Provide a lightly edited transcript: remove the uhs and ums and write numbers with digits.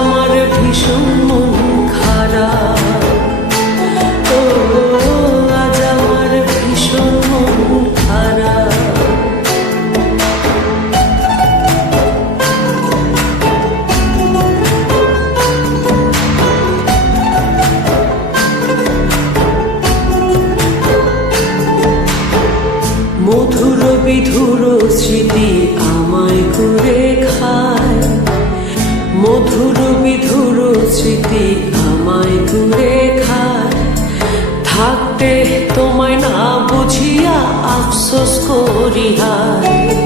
আমার ভীষণ মন খারাপ, ও আজ আমার ভীষণ মন খারাপ। মধুর বিধুর স্মৃতি আমায় করে খায়, মধুর বিধুর স্মৃতি আমায় করে খায়। থাকতে তোমায় না বুঝিয়া আফসোস করি হায়।